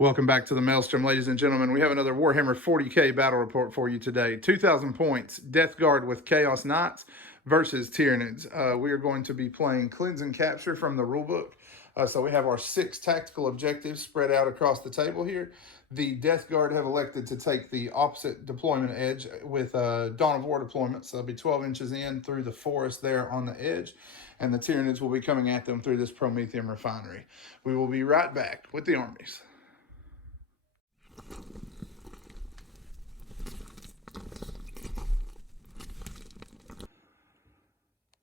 Welcome back to the Maelstrom, ladies and gentlemen. We have another Warhammer 40k battle report for you today. 2,000 points, Death Guard with Chaos Knights versus Tyranids. We are going to be playing Cleanse and Capture from the rulebook. So we have our 6 tactical objectives spread out across the table here. The Death Guard have elected to take the opposite deployment edge with Dawn of War deployment. So they'll be 12 inches in through the forest there on the edge. And the Tyranids will be coming at them through this Prometheum refinery. We will be right back with the armies.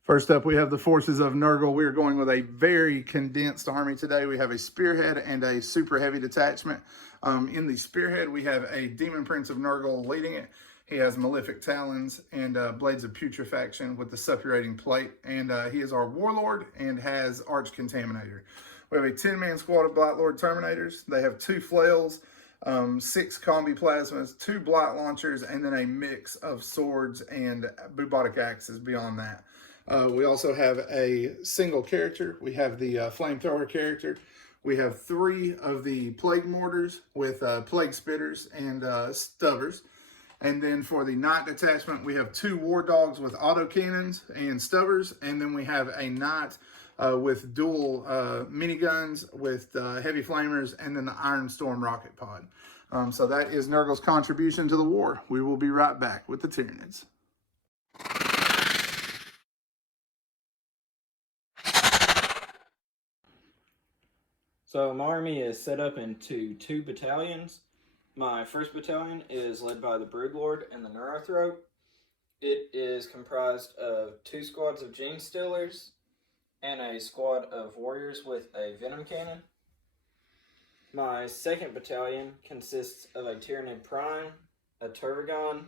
First up, we have the forces of Nurgle. We are going with a very condensed army today. We have a spearhead and a super heavy detachment. In the spearhead, we have a Demon Prince of Nurgle leading it. He has Malefic Talons and Blades of Putrefaction with the Suppurating Plate. And he is our Warlord and has Arch Contaminator. We have a 10-man squad of Blight Lord Terminators. They have 2 flails, 6 combi plasmas, 2 blight launchers, and then a mix of swords and bubotic axes beyond that. We also have a single character. We have the flamethrower character. We have 3 of the plague mortars with plague spitters and stubbers. And then for the knight detachment, we have 2 war dogs with auto cannons and stubbers. And then we have a knight with dual miniguns with heavy flamers, and then the Iron Storm rocket pod. So that is Nurgle's contribution to the war. We will be right back with the Tyranids. So my army is set up into 2 battalions. My first battalion is led by the Broodlord and the Neurothroat. It is comprised of 2 squads of Gene Stealers and a squad of warriors with a Venom Cannon. My second battalion consists of a Tyranid Prime, a Turvagon,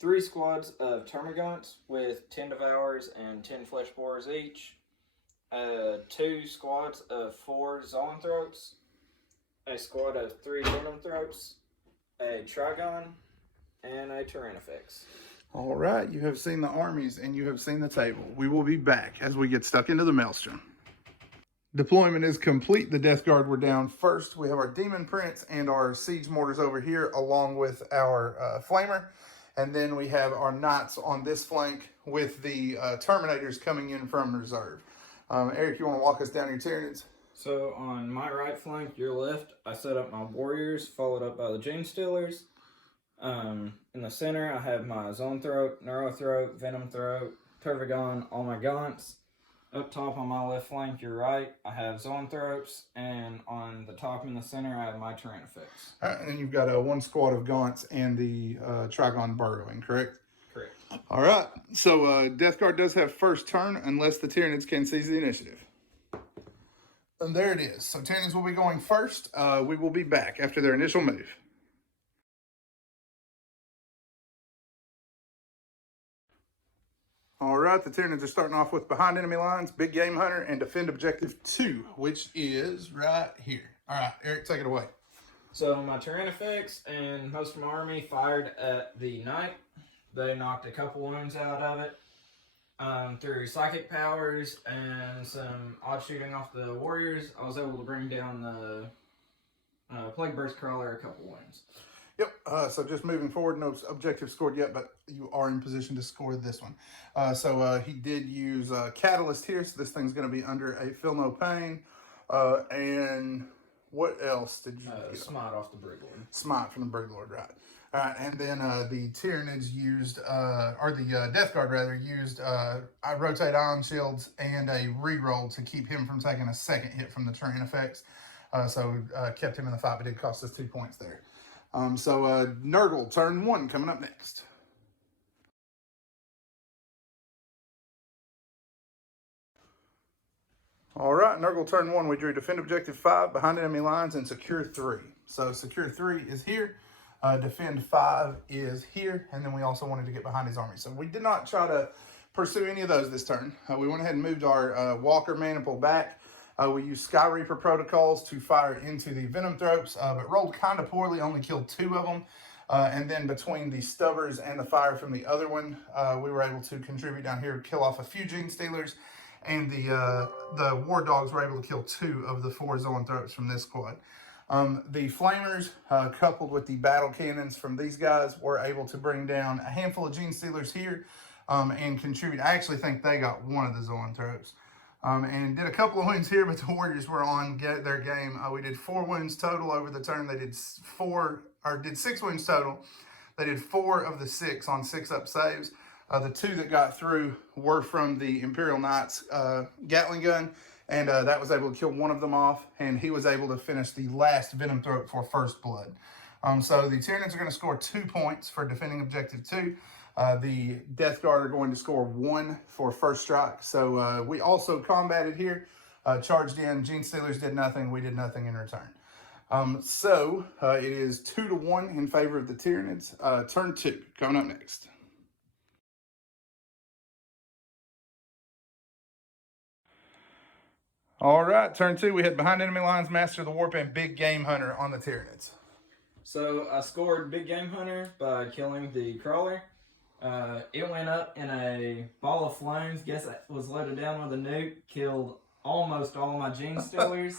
3 squads of Termagants with 10 Devourers and 10 Flesh Borers each, 2 squads of 4 Zoanthropes, a squad of 3 Venom Throats, a Trigon, and a Tyrannifex. All right, you have seen the armies and you have seen the table. We will be back as we get stuck into the Maelstrom. Deployment is complete. The Death Guard were down first. We have our Demon Prince and our Siege Mortars over here along with our Flamer. And then we have our Knights on this flank with the Terminators coming in from reserve. Eric, you want to walk us down your Tyranids? So on my right flank, your left, I set up my warriors, followed up by the Gene Stealers. In the center, I have my Zoanthrope, Neurothrope, Venom Throat, Turvagon, all my Gaunts. Up top on my left flank, your right, I have Zoanthropes, and on the top in the center, I have my Tyrannifex. All right, and then you've got 1 squad of Gaunts and the Trigon burrowing, correct? Correct. All right, so Death Guard does have first turn unless the Tyranids can seize the initiative. And there it is. So Tyranids will be going first. We will be back after their initial move. All right, the Tyranids are starting off with behind enemy lines, big game hunter, and defend objective 2, which is right here. All right, Eric, take it away. So my Tyrannifex and most of my army fired at the Knight. They knocked a couple wounds out of it through psychic powers and some odd shooting off the warriors. I was able to bring down the Plague Burst Crawler a couple wounds. Yep, so just moving forward, no objective scored yet, but you are in position to score this one. So he did use Catalyst here, so this thing's going to be under a Feel No Pain. And what else did you get? Smite off the Broodlord. Smite from the Broodlord, right. All right, and then the Tyranids used, or the Death Guard rather, used Rotate Ion Shields and a reroll to keep him from taking a second hit from the Tyrannifex. So kept him in the fight, but did cost us 2 points there. So Nurgle, turn 1, coming up next. All right, Nurgle, turn 1. We drew defend objective 5, behind enemy lines, and secure 3. So secure 3 is here. Defend 5 is here, and then we also wanted to get behind his army. So we did not try to pursue any of those this turn. We went ahead and moved our Walker Maniple back. We used Sky Reaper protocols to fire into the Venom Thropes, but rolled kind of poorly, only killed 2 of them. And then between the Stubbers and the fire from the other one, we were able to contribute down here, kill off a few Gene Stealers, and the War Dogs were able to kill 2 of the 4 Zoanthropes from this squad. The flamers, coupled with the battle cannons from these guys, were able to bring down a handful of gene stealers here and contribute. I actually think they got one of the zoanthropes. And did a couple of wounds here, but the Warriors were on their game. We did 4 wounds total over the turn. They did 6 wounds total. They did 4 of the 6 on 6-up saves. The 2 that got through were from the Imperial Knights Gatling gun, and that was able to kill one of them off, and he was able to finish the last Venom Throat for first blood. So the Tyranids are going to score 2 points for defending objective 2. The Death Guard are going to score 1 for first strike. So we also combated here, charged in. Gene Stealers did nothing. We did nothing in return. So it is 2-1 in favor of the Tyranids. Turn 2 coming up next. All right, turn 2. We had behind enemy lines, Master of the Warp, and Big Game Hunter on the Tyranids. So I scored Big Game Hunter by killing the crawler. It went up in a ball of flames. Guess it was loaded down with a nuke. Killed almost all of my gene stealers.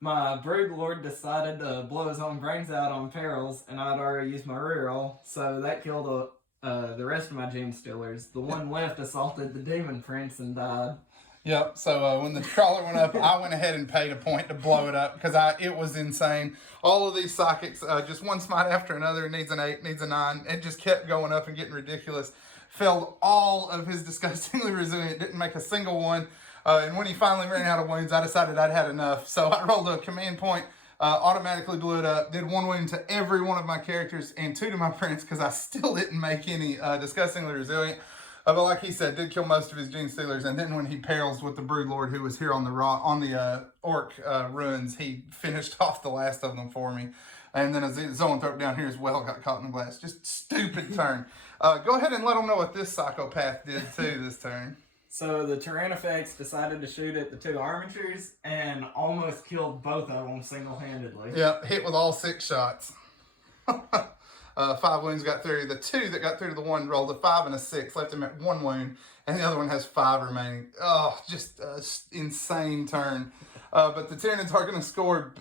My Brood Lord decided to blow his own brains out on perils, and I'd already used my reroll, so that killed the rest of my gene stealers. The one left assaulted the Demon Prince and died. Yep, so when the crawler went up, I went ahead and paid a point to blow it up because it was insane. All of these psychics, just one smite after another, needs an 8, needs a 9. It just kept going up and getting ridiculous. Failed all of his disgustingly resilient, didn't make a single one. And when he finally ran out of wounds, I decided I'd had enough. So I rolled a command point, automatically blew it up, did 1 wound to every one of my characters and 2 to my prince because I still didn't make any disgustingly resilient. But like he said, did kill most of his gene stealers, and then when he perils with the Brood Lord, who was here on the Orc ruins, he finished off the last of them for me. And then a Zoanthrope down here as well got caught in the blast. Just stupid turn. Go ahead and let them know what this psychopath did too this turn. So the Tyrannofex decided to shoot at the 2 armatures and almost killed both of them single-handedly. Yeah, hit with all 6 shots. 5 wounds got through. The 2 that got through to the 1 rolled a 5 and a 6, left him at 1 wound, and the other one has 5 remaining. Oh, just an insane turn. But the Tyranids are going to score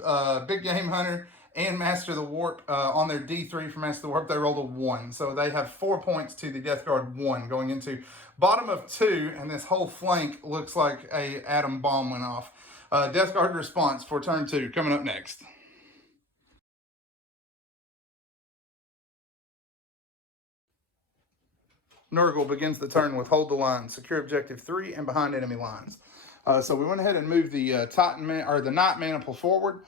Big Game Hunter and Master of the Warp on their D3 for Master of the Warp. They rolled a 1, so they have 4 points to the Death Guard 1 going into bottom of 2, and this whole flank looks like a atom bomb went off. Death Guard response for turn 2 coming up next. Nurgle begins the turn with hold the line, secure objective 3, and behind enemy lines. So we went ahead and moved the the Knight Maniple forward.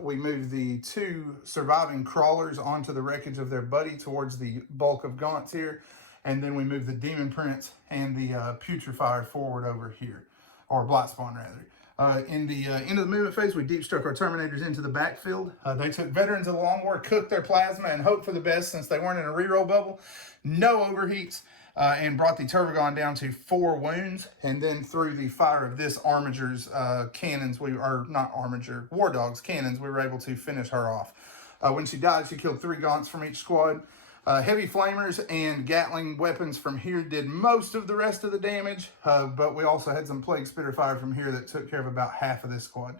We moved the 2 surviving crawlers onto the wreckage of their buddy towards the bulk of gaunts here, and then we moved the Demon Prince and the Putrefier forward over here, or Blightspawn rather. In the end of the movement phase, we deep struck our Terminators into the backfield. They took Veterans of the Long War, cooked their plasma, and hoped for the best since they weren't in a reroll bubble. No overheats, and brought the Tervagon down to 4 wounds. And then through the fire of this Armiger's cannons, War Dog's cannons, we were able to finish her off. When she died, she killed 3 gaunts from each squad. Heavy flamers and Gatling weapons from here did most of the rest of the damage, but we also had some Plague Spitter fire from here that took care of about half of this squad.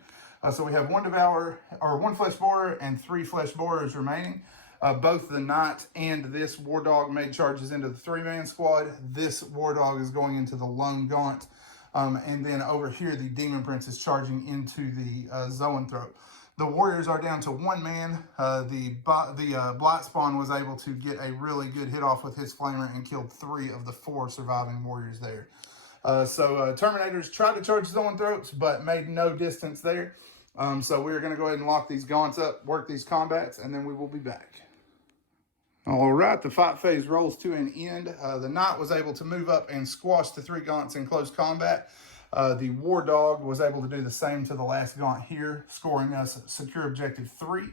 So we have 1 Flesh Borer and 3 Flesh Borers remaining. Both the Knight and this War Dog made charges into the 3-man squad. This War Dog is going into the Lone Gaunt. And then over here, the Demon Prince is charging into the Zoanthrope. The Warriors are down to 1 man. The Blightspawn was able to get a really good hit off with his Flamer and killed 3 of the 4 surviving Warriors there. So Terminators tried to charge Zoanthropes, but made no distance there. So we're going to go ahead and lock these gaunts up, work these combats, and then we will be back. All right, the fight phase rolls to an end. The Knight was able to move up and squash the 3 gaunts in close combat. The War Dog was able to do the same to the last gaunt here, scoring us secure objective 3.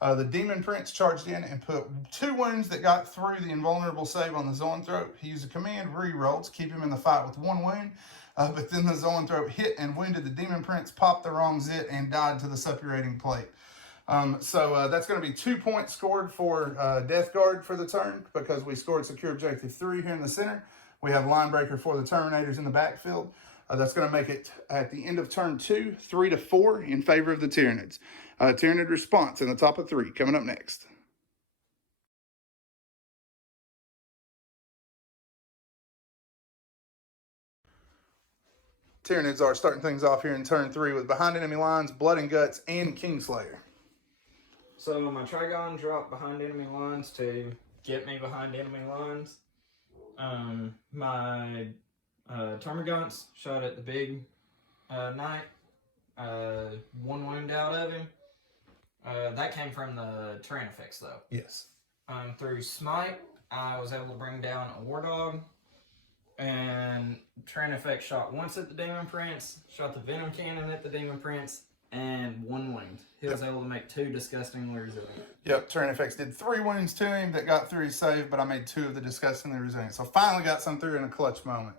The Demon Prince charged in and put 2 wounds that got through the invulnerable save on the Zoanthrope. He used a command reroll to keep him in the fight with 1 wound, but then the Zoanthrope hit and wounded the Demon Prince, popped the wrong zit, and died to the suppurating plate. So that's going to be 2 points scored for Death Guard for the turn because we scored secure objective 3 here in the center. We have line breaker for the Terminators in the backfield. That's going to make it at the end of turn 2, 3-4 in favor of the Tyranids. Tyranid response in the top of 3 coming up next. Tyranids are starting things off here in turn 3 with behind enemy lines, blood and guts, and Kingslayer. So my Trigon dropped behind enemy lines to get me behind enemy lines. My Termagants shot at the big knight. 1 wound out of him. That came from the Tyrannifex though. Yes. Through Smite, I was able to bring down a War Dog. And Tyrannifex shot once at the Demon Prince, shot the Venom Cannon at the Demon Prince, and 1 wound. He was able to make 2 disgustingly resilient. Yep, Tyrannifex did 3 wounds to him that got through his save, but I made 2 of the disgustingly resilient. So finally got some through in a clutch moment.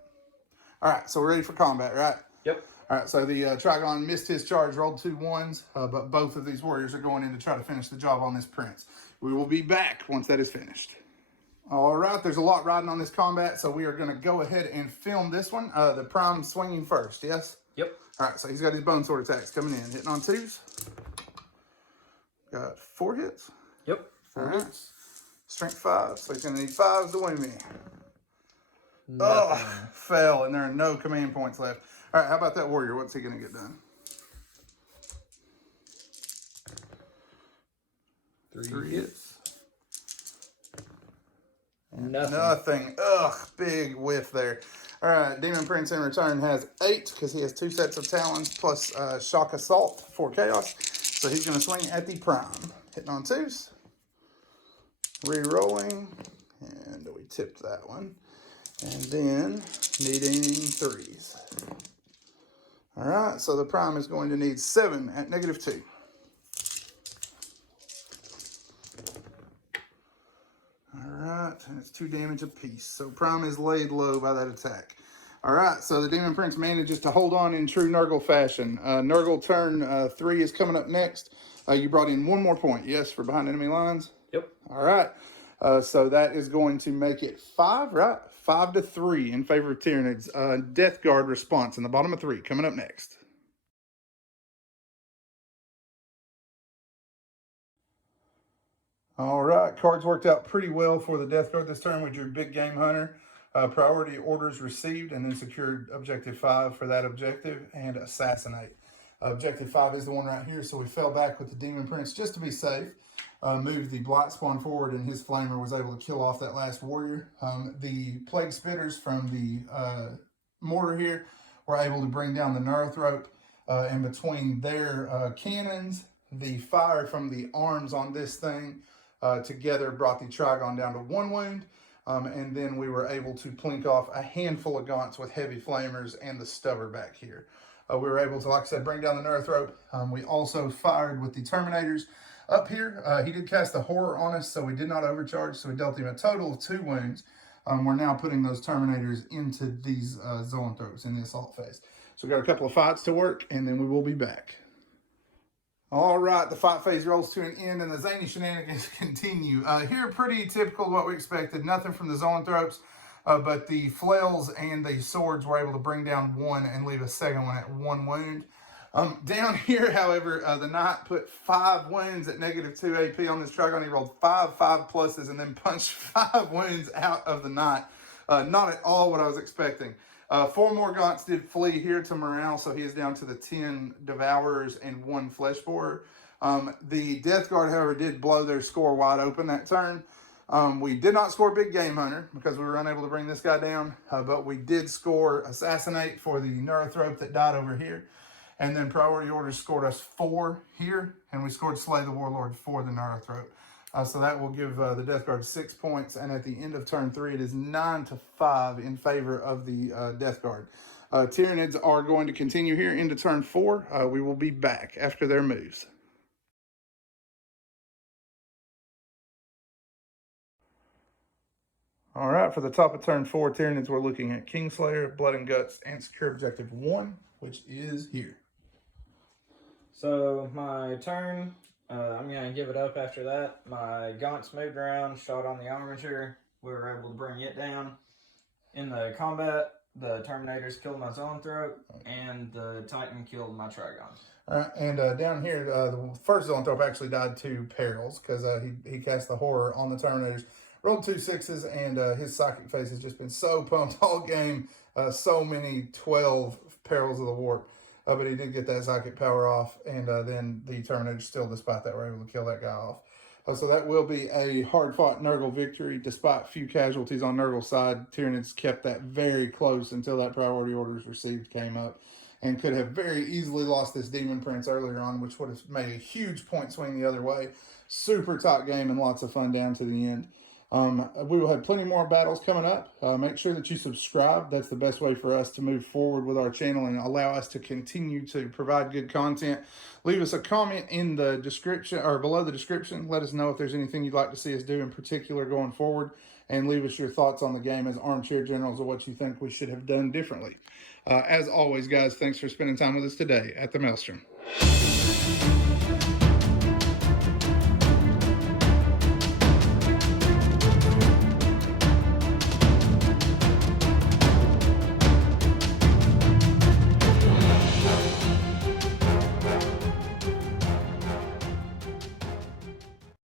All right, so we're ready for combat, right? Yep. All right, so the Trigon missed his charge, rolled 2 1s, but both of these warriors are going in to try to finish the job on this prince. We will be back once that is finished. All right, there's a lot riding on this combat, so we are going to go ahead and film this one. The Prime swinging first, yes? Yep. All right, so he's got his bone sword attacks coming in, hitting on 2s. Got 4 hits. Yep. 4 hits. Strength 5, so he's going to need 5s to win me. Nothing. Oh, fell, and there are no command points left. All right, how about that warrior? What's he going to get done? 3 hits. Nothing. Ugh, big whiff there. All right, Demon Prince in return has 8 because he has 2 sets of talons plus shock assault for chaos. So he's going to swing at the Prime, hitting on 2s, re-rolling, and we tipped that one, and then needing 3s. All right, so the Prime is going to need 7 at -2. And it's 2 damage apiece. So Prime is laid low by that attack. All right, so the Demon Prince manages to hold on in true Nurgle fashion. Nurgle turn 3 is coming up next. You brought in 1 more point, yes, for behind enemy lines? Yep. All right, so that is going to make it 5, right? 5 to 3 in favor of Tyranids. Death Guard response in the bottom of 3 coming up next. All right, cards worked out pretty well for the Death Guard this turn. We drew Big Game Hunter, priority orders received, and then secured objective 5 for that objective, and assassinate. Objective 5 is the one right here, so we fell back with the Demon Prince just to be safe. Moved the Blight Spawn forward, and his Flamer was able to kill off that last warrior. The Plague Spitters from the mortar here were able to bring down the Nurgle, and between their cannons, the fire from the arms on this thing, together brought the Trigon down to 1 wound, and then we were able to plink off a handful of gaunts with heavy flamers and the stubber back here. We were able to, like I said, bring down the Nurgle. We also fired with the Terminators up here. He did cast the Horror on us, so we did not overcharge, so we dealt him a total of 2 wounds. We're now putting those Terminators into these Zoanthropes in the assault phase. So we've got a couple of fights to work, and then we will be back. All right, the fight phase rolls to an end and the zany shenanigans continue. Here, pretty typical of what we expected. Nothing from the Zoanthropes, but the flails and the swords were able to bring down 1 and leave a second one at 1 wound. Down here, however, the knight put 5 wounds at -2 AP on this Trigon. He rolled 5 5+s and then punched 5 wounds out of the knight. Not at all what I was expecting. 4 more gaunts did flee here to morale, so he is down to the 10 Devourers and 1 Flesh Borer. The Death Guard, however, did blow their score wide open that turn. We did not score Big Game Hunter because we were unable to bring this guy down, but we did score Assassinate for the Neurothrope that died over here. And then Priority Orders scored us 4 here, and we scored Slay the Warlord for the Neurothrope. So that will give the Death Guard 6 points, and at the end of turn 3, it is 9 to 5 in favor of the Death Guard. Tyranids are going to continue here into turn 4. We will be back after their moves. All right, for the top of turn 4, Tyranids, we're looking at Kingslayer, Blood and Guts, and secure objective 1, which is here. So my turn, I'm going to give it up after that. My gaunts moved around, shot on the armature. We were able to bring it down. In the combat, the Terminators killed my Zoanthrope, and the Titan killed my Trigon. And down here, the first Zoanthrope actually died to perils because he cast the horror on the Terminators. Rolled 2 6s, and his psychic face has just been so pumped all game. So many 12 perils of the warp. But he did get that psychic power off, and then the Terminators still, despite that, were able to kill that guy off. So that will be a hard-fought Nurgle victory. Despite few casualties on Nurgle's side, Tyranids kept that very close until that priority orders received came up, and could have very easily lost this Demon Prince earlier on, which would have made a huge point swing the other way. Super tight game and lots of fun down to the end. We will have plenty more battles coming up. Make sure that you subscribe. That's the best way for us to move forward with our channel and allow us to continue to provide good content. Leave us a comment in the description or below the description. Let us know if there's anything you'd like to see us do in particular going forward, and leave us your thoughts on the game as armchair generals of what you think we should have done differently. As always, guys, thanks for spending time with us today at the Maelstrom.